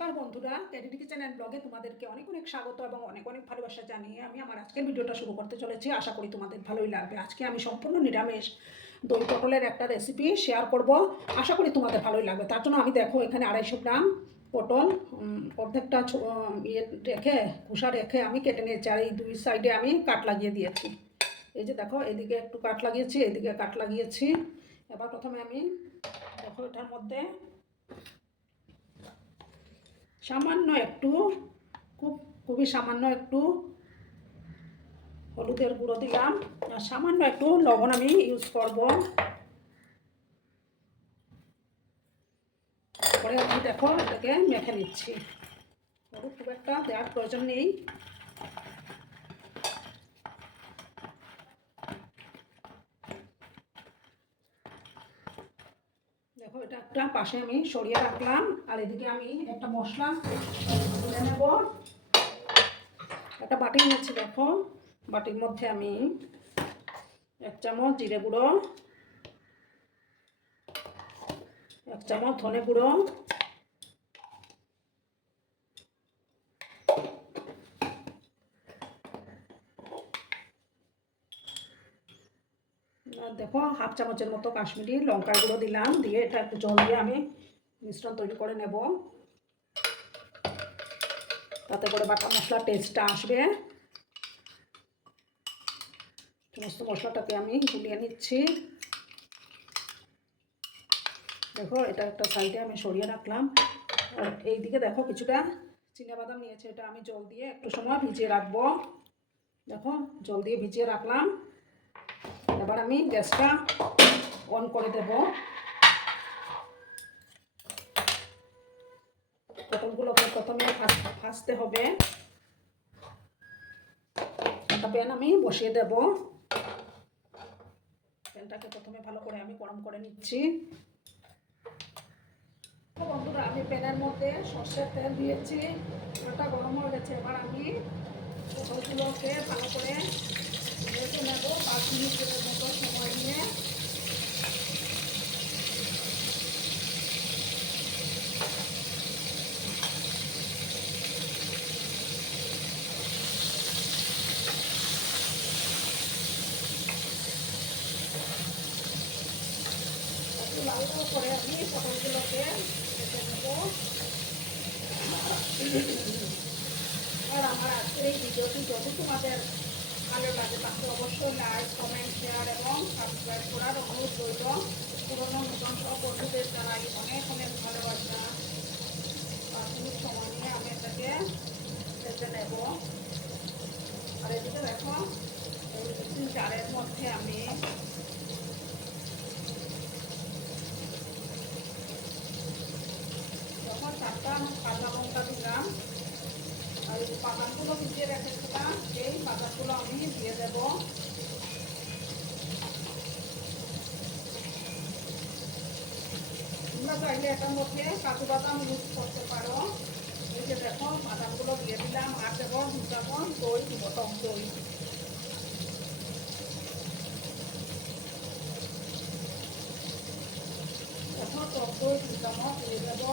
নমস্কার বন্ধুরা, cadet kitchen and ব্লগে তোমাদেরকে অনেক অনেক স্বাগত এবং অনেক অনেক ভালোবাসা জানিয়ে আমি আমার আজকের ভিডিওটা শুরু করতে চলেছি। আশা করি তোমাদের ভালোই লাগবে। আজকে আমি সম্পূর্ণ নিরামিষ দই পটলের একটা রেসিপি শেয়ার করব। আশা করি তোমাদের ভালোই লাগবে। তার জন্য আমি দেখো এখানে 250 গ্রাম পটল অর্ধেকটা ইয়ে রেখে খোসা রেখে আমি কেটে নিয়েছি, আর এই দুই সাইডে আমি কাট লাগিয়ে দিয়েছি। এই যে দেখো, এদিকে একটু কাট লাগিয়েছি, এদিকে কাট লাগিয়েছি। এবার প্রথমে আমি দেখো এটার মধ্যে সামান্য একটু, খুবই সামান্য একটু হলুদের গুঁড়ো দিলাম, আর সামান্য একটু লবণ আমি ইউজ করব। পরে আমি দেখো এটাকে মেখে নিচ্ছি। হলুদ খুব একটা দেওয়ার প্রয়োজন নেই। দেখো এটা একটা পাশে আমি সরিয়ে রাখলাম, আর এদিকে আমি একটা মশলা তুলে নেব। একটা বাটি নিয়েছি, দেখো বাটির মধ্যে আমি 1 চামচ জিরে গুঁড়ো, 1 চামচ ধনে গুঁড়ো, দেখো হাফ চামচের মতো কাশ্মীরি লঙ্কার গুঁড়ো দিলাম। দিয়ে এটা একটু জল দিয়ে আমি মিশ্রণ তৈরি করে নেব, তাতে করে বাটা মশলার টেস্টটা আসবে। সমস্ত মশলাটাকে আমি গুলিয়ে নিচ্ছি। দেখো এটা একটা সাইডে আমি সরিয়ে রাখলাম, আর এইদিকে দেখো কিছুটা চিনাবাদাম নিয়েছে, এটা আমি জল দিয়ে একটু সময় ভিজিয়ে রাখবো। দেখো জল দিয়ে ভিজিয়ে রাখলাম। এবার আমি গ্যাসটা অন করে দেব। পটলগুলোকে প্রথমে ভাজতে হবে। একটা প্যান আমি বসিয়ে দেব। প্যানটাকে প্রথমে ভালো করে আমি গরম করে নিচ্ছি। বন্ধুরা, আমি প্যানের মধ্যে সর্ষের তেল দিয়েছি, তেলটা গরম হয়ে গেছে। এবার আমি পটলগুলোকে ভালো করে ভেজে নেব 5 মিনিটের মতো সময় নিয়ে। একটু লাল লাল করে আমি পটলগুলোকে ভেজে নেব। আর আমার আজকের এই ভিডিওটি যদি তোমাদের ভালো লাগে তাহলে অবশ্যই লাইক, কমেন্ট, শেয়ার এবং সাবস্ক্রাইব করার অনুরোধ রইল। পুরোনো নতুন সব বন্ধুদের জানাই অনেক অনেক ভালোবাসা। 5 মিনিট সময় নিয়ে আমি এটাকে ভেজে নেব। আর এদিকে দেখো এই মিক্সিং জারের মধ্যে আমি যখন 4টা কাঁচা লঙ্কা দিলাম, আর এই বাদামগুলো ভিজিয়ে রেখেছিলাম, এই বাদামগুলো আমি দিয়ে দেব। তোমরা চাইলে এটার মধ্যে কাজু বাদাম ইউজ করতে পারো। এই যে দেখো বাদামগুলো দিয়ে দিলাম, আর দেব 2 চামচ দই, টক দই। দেখো টক দই 2 চামচ দিয়ে দেব।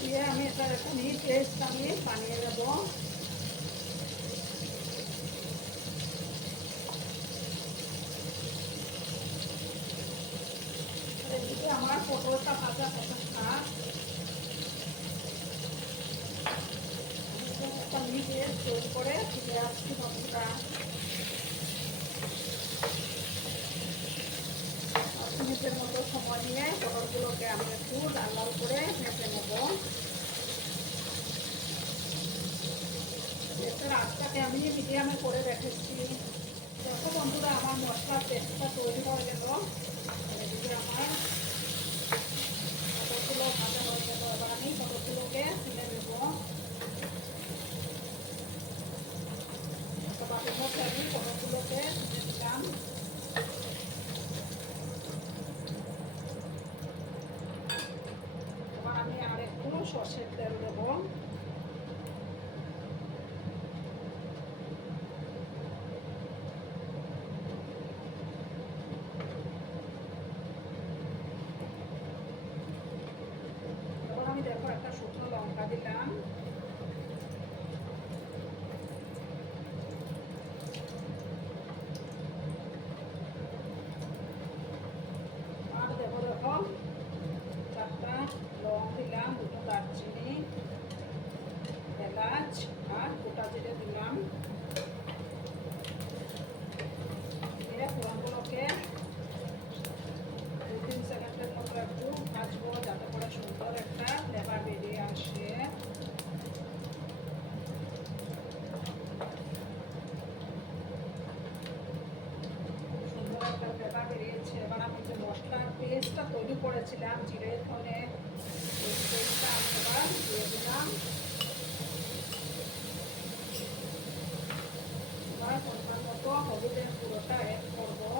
দিয়ে আমি এটা একটা পেস্ট আমি বানিয়ে দেব। এদিকে আমার পটলটা ভাজা থাক। একটা পেস্ট তৈরি করে ফিরে আসছি বন্ধুরা। 5 মিনিটের মতো সময় নিয়ে পটলগুলোকে আমি একটু লাল লাল করে ভেজে নেব। গ্যাসের আঁচটাকে আমি মিডিয়ামে করে রেখেছি। দেখো বন্ধুরা, আমার মশলার পেস্টটা তৈরি হয়ে গেল। এদিকে আমার পটলগুলো ভাজা হয়ে গেল। এবার আমি পটলগুলোকে তুলে নেব। বাটির মধ্যে আমি পটলগুলোকে তুলে দিলাম। এবার আমি আর একটু সর্ষের তেল দেব। ঢাকা দিলাম। আর দেবো দেখো 4টা লং দিলাম, 2টো দারচিনি, এলাচ আর গোটা জিরে দিলাম। দিয়ে ফোড়নগুলোকে 2-3 সেকেন্ডের মতো একটু ভাজবো যাতে করে সুন্দর একটা ফ্লেভার বেরিয়ে আসে। সুন্দর একটা ফ্লেভার বেরিয়েছে। এবার আমি যে মশলার পেস্টটা তৈরি করেছিলাম জিরে ধনে, এই পেস্টটা আমি এবার দিয়ে দিলাম। এবার পরিমাণ মতো হলুদের গুঁড়োটা অ্যাড করবো।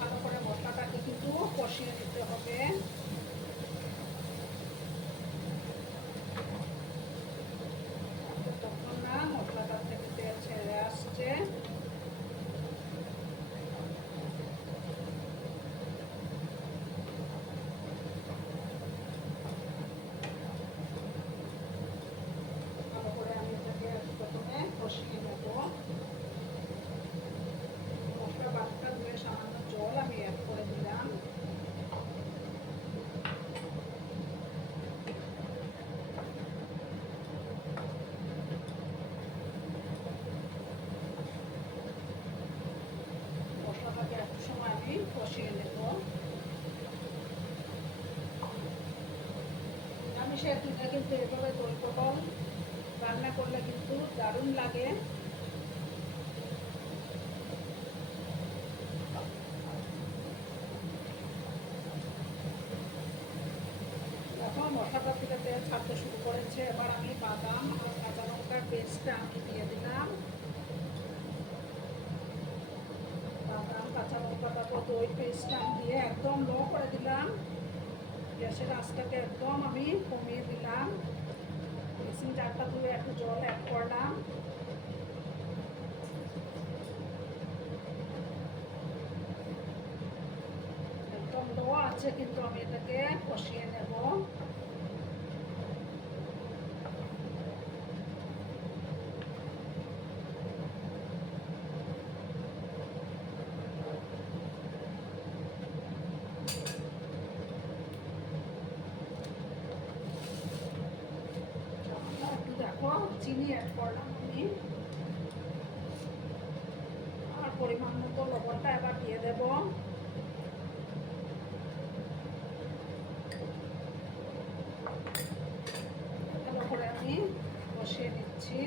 ভালো করে মশলাটাকে কিন্তু কষিয়ে নিতে হবে। তখন না মশলাটা থেকে তেল ছেড়ে আসছে। ভালো করে আমি এটাকে প্রথমে কষিয়ে নেব। মশলা বাটটা ধুয়ে সামান্য জল আমি অ্যাড করে দিলাম। মশলাটাকে একটু সময় আমি কষিয়ে নেব। নিরামিষের দিনে কিন্তু এভাবে দই পটল রান্না করলে কিন্তু দারুণ লাগে। এখন মশলাটা থেকে তেল ছাড়তে শুরু করেছে। এবার আমি বাদাম আর কাঁচা লঙ্কার পেস্টটা আমি দিয়ে দিলাম। বাদাম কাঁচা লঙ্কা তারপর দই পেস্টটা আমি দিয়ে একদম লো করে দিলাম। গ্যাসের আঁচটাকে একদম আমি কমিয়ে দিলাম। মিক্সিং জারটা ধুয়ে একটু জল অ্যাড করলাম। একদম লো আছে কিন্তু আমি এটাকে কষিয়ে নেব। একটু দেখো চিনি অ্যাড করলাম আমি। আর পরিমাণ মতো লবণটা এবার দিয়ে দেব। ভালো করে আমি কষিয়ে নিচ্ছি।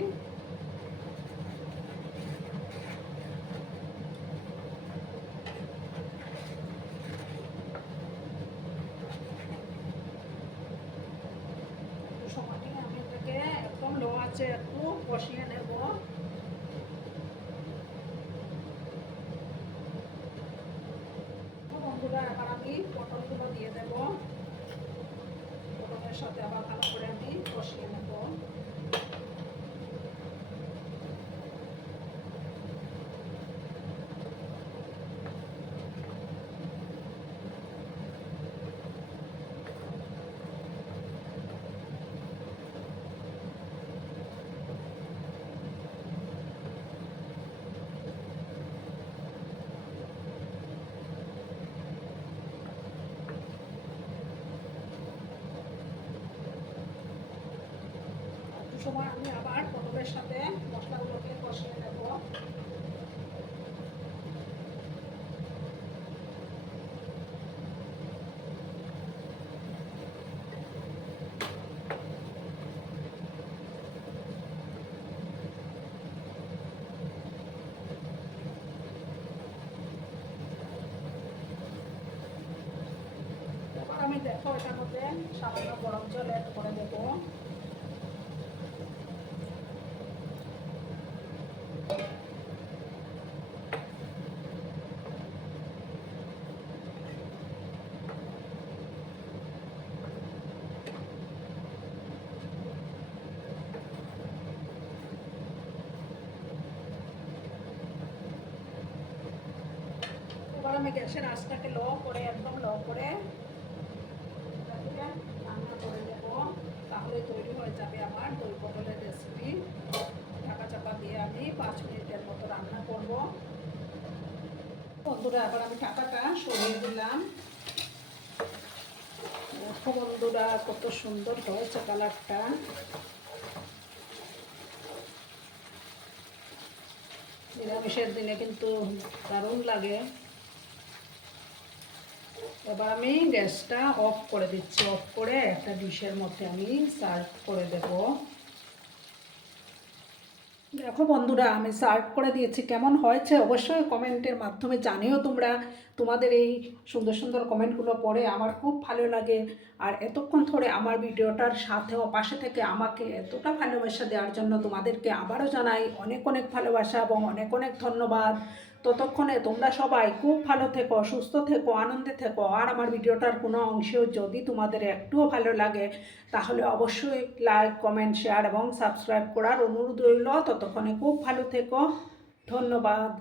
সময় নিয়ে আমি এটাকে একদম লো আঁচে একটু কষিয়ে নেব। বন্ধুরা এবার আমি পটলগুলো দিয়ে দেব। পটলের সাথে আবার ভালো করে আমি কষিয়ে নেব। সময় আমি আবার পটলের সাথে মশলাগুলোকে কষিয়ে নেব। এবার আমি দেখো এটার মধ্যে সামান্য গরম জল অ্যাড করে দেবো। এবার আমি গ্যাসের আঁচটাকে লো করে একদম লো করে তাহলে তৈরি হয়ে যাবে আমার দই পটলের রেসিপি। ঢাকা চাপা দিয়ে আমি 5 মিনিটের মতো রান্না করব। বন্ধুরা এবার আমি ঢাকাটা সরিয়ে দিলাম। দেখো বন্ধুরা কত সুন্দর হয়েছে কালারটা। নিরামিষের দিনে কিন্তু দারুণ লাগে। এবার আমি গ্যাসটা অফ করে দিচ্ছি। অফ করে একটা ডিশের মধ্যে আমি সার্ভ করে দেব। দেখো বন্ধুরা আমি সার্ভ করে দিয়েছি। কেমন হয়েছে অবশ্যই কমেন্টের মাধ্যমে জানিও তোমরা। তোমাদের এই সুন্দর সুন্দর কমেন্টগুলো পড়ে আমার খুব ভালো লাগে। আর এতক্ষণ ধরে আমার ভিডিওটার সাথেও পাশে থেকে আমাকে এতটা ভালোবাসা দেওয়ার জন্য তোমাদেরকে আবারও জানাই অনেক অনেক ভালোবাসা এবং অনেক অনেক ধন্যবাদ। ততক্ষণে তোমরা সবাই খুব ভালো থেকো, সুস্থ থেকো, আনন্দে থেকো। আর আমার ভিডিওটার কোনো অংশেও যদি তোমাদের একটুও ভালো লাগে তাহলে অবশ্যই লাইক, কমেন্ট, শেয়ার এবং সাবস্ক্রাইব করার অনুরোধ রইল। ততক্ষণে খুব ভালো থেকো। ধন্যবাদ।